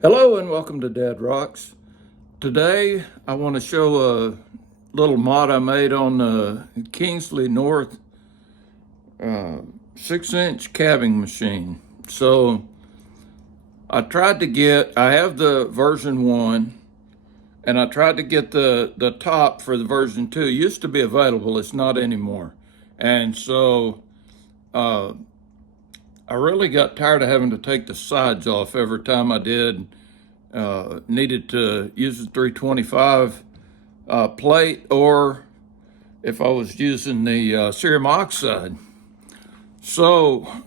Hello and welcome to Dad Rocks. Today I want to show a little mod I made on the Kingsley North 6-inch cabbing machine. So I have the version 1 and I tried to get the top for the version 2. It used to be available, it's not anymore. And so I really got tired of having to take the sides off every time I needed to use the 325 plate, or if I was using the cerium oxide. So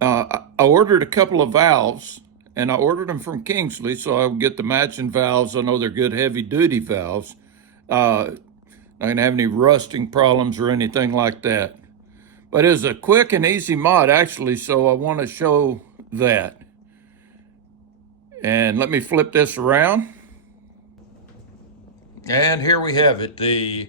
I ordered a couple of valves, and I ordered them from Kingsley so I would get the matching valves. I know they're good heavy duty valves. I didn't have any rusting problems or anything like that. But it's a quick and easy mod actually, so I want to show that. And let me flip this around. And here we have it. The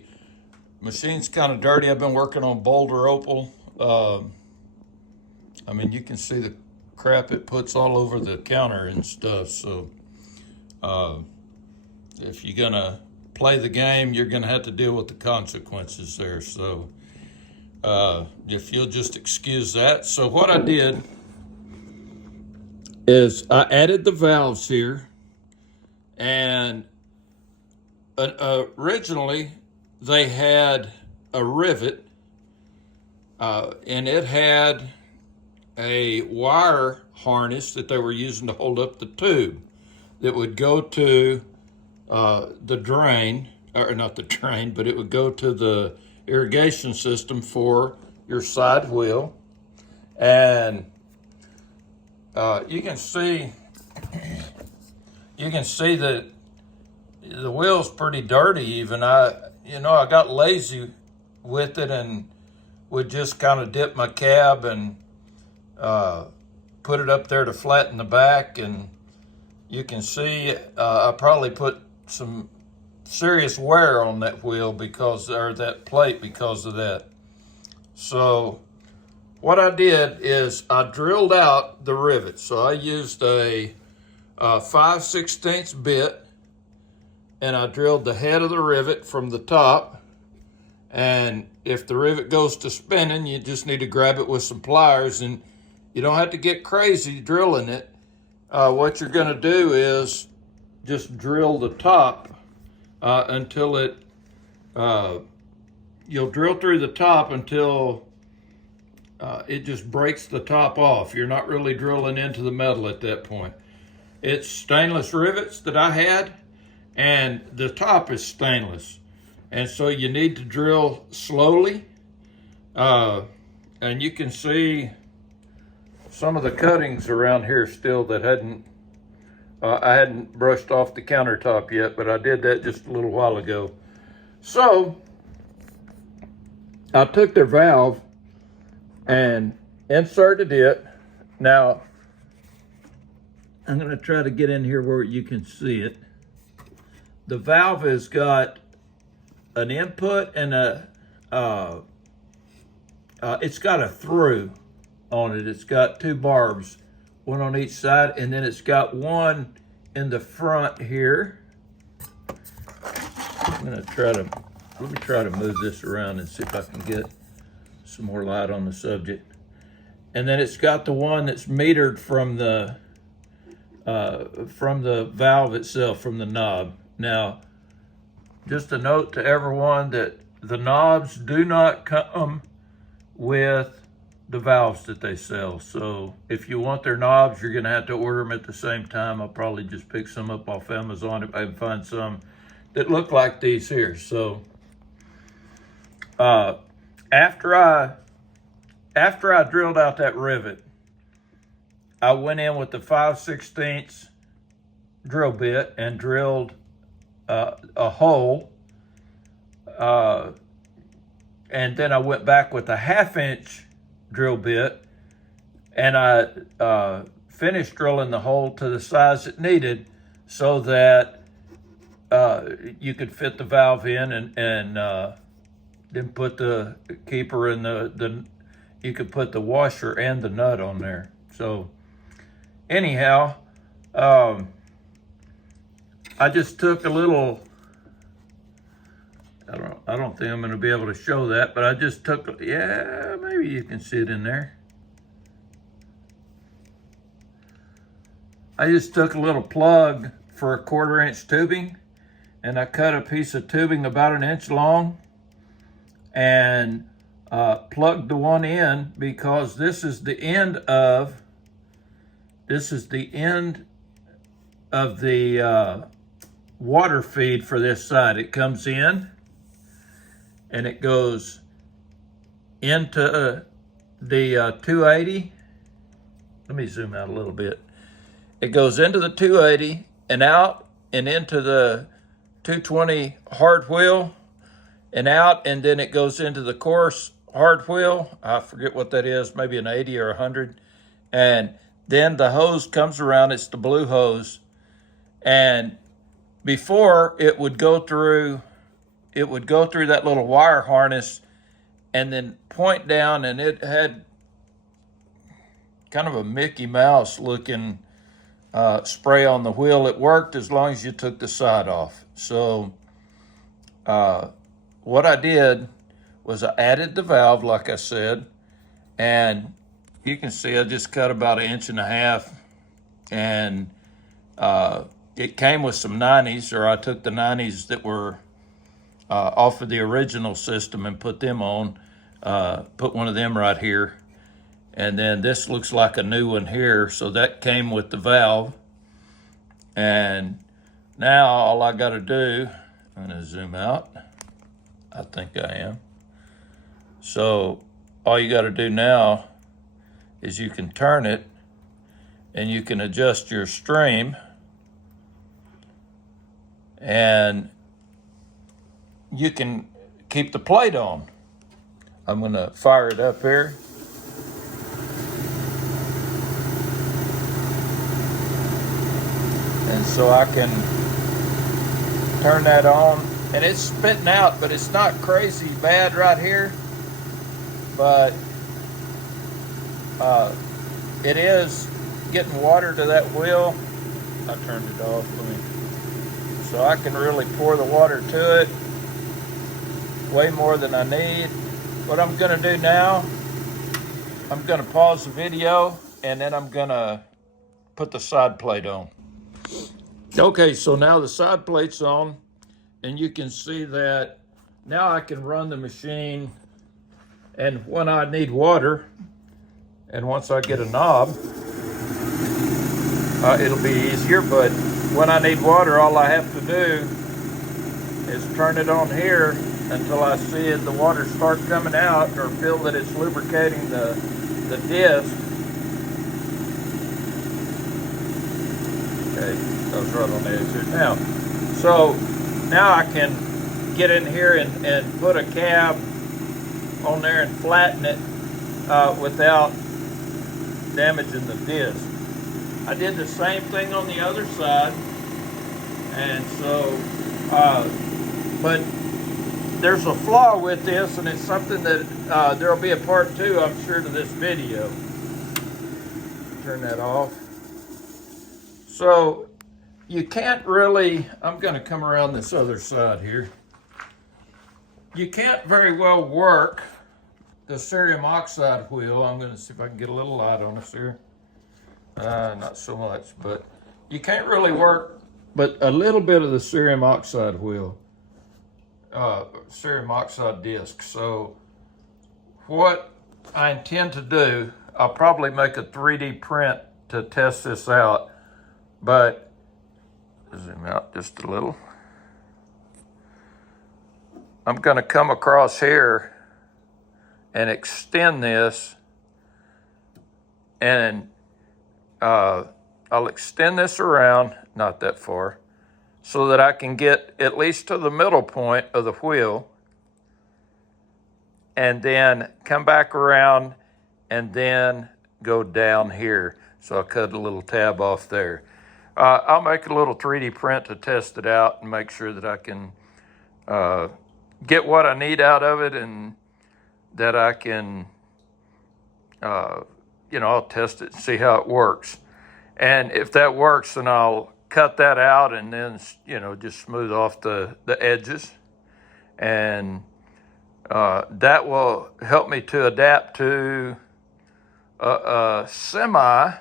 machine's kind of dirty. I've been working on Boulder Opal. I mean, you can see the crap it puts all over the counter and stuff. So if you're gonna play the game, you're gonna have to deal with the consequences there. So if you'll just excuse that. So what I did is I added the valves here, and originally they had a rivet, and it had a wire harness that they were using to hold up the tube that would go to the drain, or not the drain, but it would go to the irrigation system for your side wheel. And you can see that the wheel's pretty dirty even. I got lazy with it and would just kind of dip my cab and put it up there to flatten the back. And you can see I probably put some serious wear on that wheel that plate because of that. So what I did is I drilled out the rivet. So I used a 5/16 bit, and I drilled the head of the rivet from the top. And if the rivet goes to spinning, you just need to grab it with some pliers, and you don't have to get crazy drilling it. What you're gonna do is just drill the top until you'll drill through the top until it just breaks the top off. You're not really drilling into the metal at that point. It's stainless rivets that I had, and the top is stainless. And so you need to drill slowly. And you can see some of the cuttings around here still that I hadn't brushed off the countertop yet, but I did that just a little while ago. So I took their valve and inserted it. Now, I'm gonna try to get in here where you can see it. The valve has got an input and it's got a through on it. It's got 2 barbs, one on each side, and then it's got one in the front here. Let me try to move this around and see if I can get some more light on the subject. And then it's got the one that's metered from the valve itself, from the knob. Now, just a note to everyone that the knobs do not come with the valves that they sell. So if you want their knobs, you're gonna have to order them at the same time. I'll probably just pick some up off Amazon if I can find some that look like these here. So after I drilled out that rivet, I went in with the 5/16 drill bit and drilled a hole, and then I went back with a 1/2-inch drill bit, and I finished drilling the hole to the size it needed so that you could fit the valve in, and then put the keeper in you could put the washer and the nut on there. So anyhow, I just took a little, I don't think I'm going to be able to show that, but I just took, yeah, maybe you can see it in there. I just took a little plug for a 1/4 inch tubing, and I cut a piece of tubing about 1 inch long and plugged the one in, because this is the end of the water feed for this side. It comes in and it goes into the 280. Let me zoom out a little bit. It goes into the 280 and out and into the 220 hard wheel and out, and then it goes into the coarse hard wheel. I forget what that is, maybe an 80 or 100. And then the hose comes around. It's the blue hose. And before, it would go through that little wire harness and then point down, and it had kind of a Mickey Mouse looking spray on the wheel. It worked as long as you took the side off. So what I did was I added the valve, like I said, and you can see I just cut about 1.5 inches, and it came with some 90s, or I took the 90s that were off of the original system and put them on, put one of them right here. And then this looks like a new one here, so that came with the valve. And now all I gotta do, I'm gonna zoom out. I think I am. So all you gotta do now is you can turn it and you can adjust your stream, and you can keep the plate on. I'm gonna fire it up here. And so I can turn that on, and it's spitting out, but it's not crazy bad right here. But it is getting water to that wheel. I turned it off for me. So I can really pour the water to it, way more than I need. What I'm gonna do now, I'm gonna pause the video, and then I'm gonna put the side plate on. Okay, so now the side plate's on, and you can see that now I can run the machine, and when I need water, and once I get a knob, it'll be easier. But when I need water, all I have to do is turn it on here until I see the water start coming out, or feel that it's lubricating the disc. Okay, that was right on the edge here. Now, so now I can get in here and put a cab on there and flatten it without damaging the disc. I did the same thing on the other side, and so, but there's a flaw with this, and it's something that there'll be a part 2, I'm sure, to this video. Turn that off. So you can't really, I'm going to come around this other side here. You can't very well work the cerium oxide wheel. I'm going to see if I can get a little light on this here. Not so much, but you can't really work but a little bit of the cerium oxide wheel, cerium oxide disc. So what I intend to do, I'll probably make a 3D print to test this out, but zoom out just a little. I'm going to come across here and extend this, and I'll extend this around, not that far, so that I can get at least to the middle point of the wheel, and then come back around and then go down here. So I'll cut a little tab off there. I'll make a little 3D print to test it out and make sure that I can get what I need out of it, and that I can, I'll test it and see how it works. And if that works, then I'll cut that out and then, just smooth off the edges. And that will help me to adapt to a semi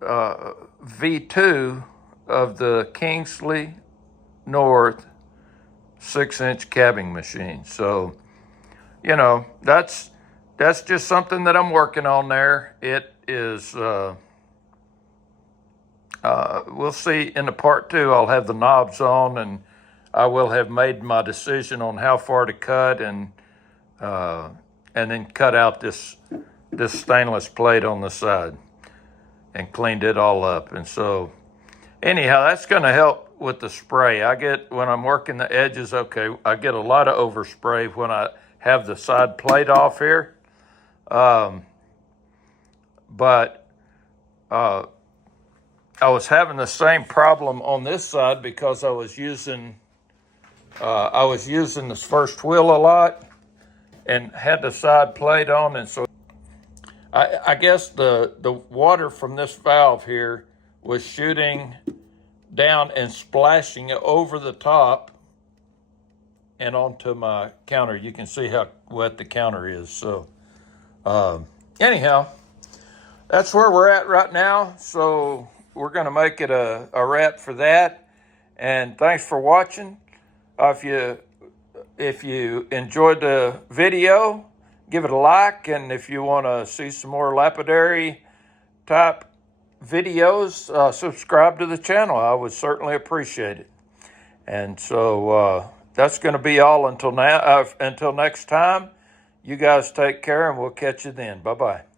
V2 of the Kingsley North 6-inch cabbing machine. So, that's just something that I'm working on there. It is, we'll see in the part 2, I'll have the knobs on, and I will have made my decision on how far to cut, and then cut out this stainless plate on the side and cleaned it all up. And so anyhow, that's going to help with the spray. When I'm working the edges, I get a lot of overspray when I have the side plate off here. But I was having the same problem on this side because I was using this first wheel a lot and had the side plate on, and so I guess the water from this valve here was shooting down and splashing over the top and onto my counter. You can see how wet the counter is. So anyhow, that's where we're at right now. So we're going to make it a wrap for that. And thanks for watching. If you enjoyed the video, give it a like. And if you want to see some more lapidary type videos, subscribe to the channel. I would certainly appreciate it. And so that's going to be all until next time. You guys take care, and we'll catch you then. Bye-bye.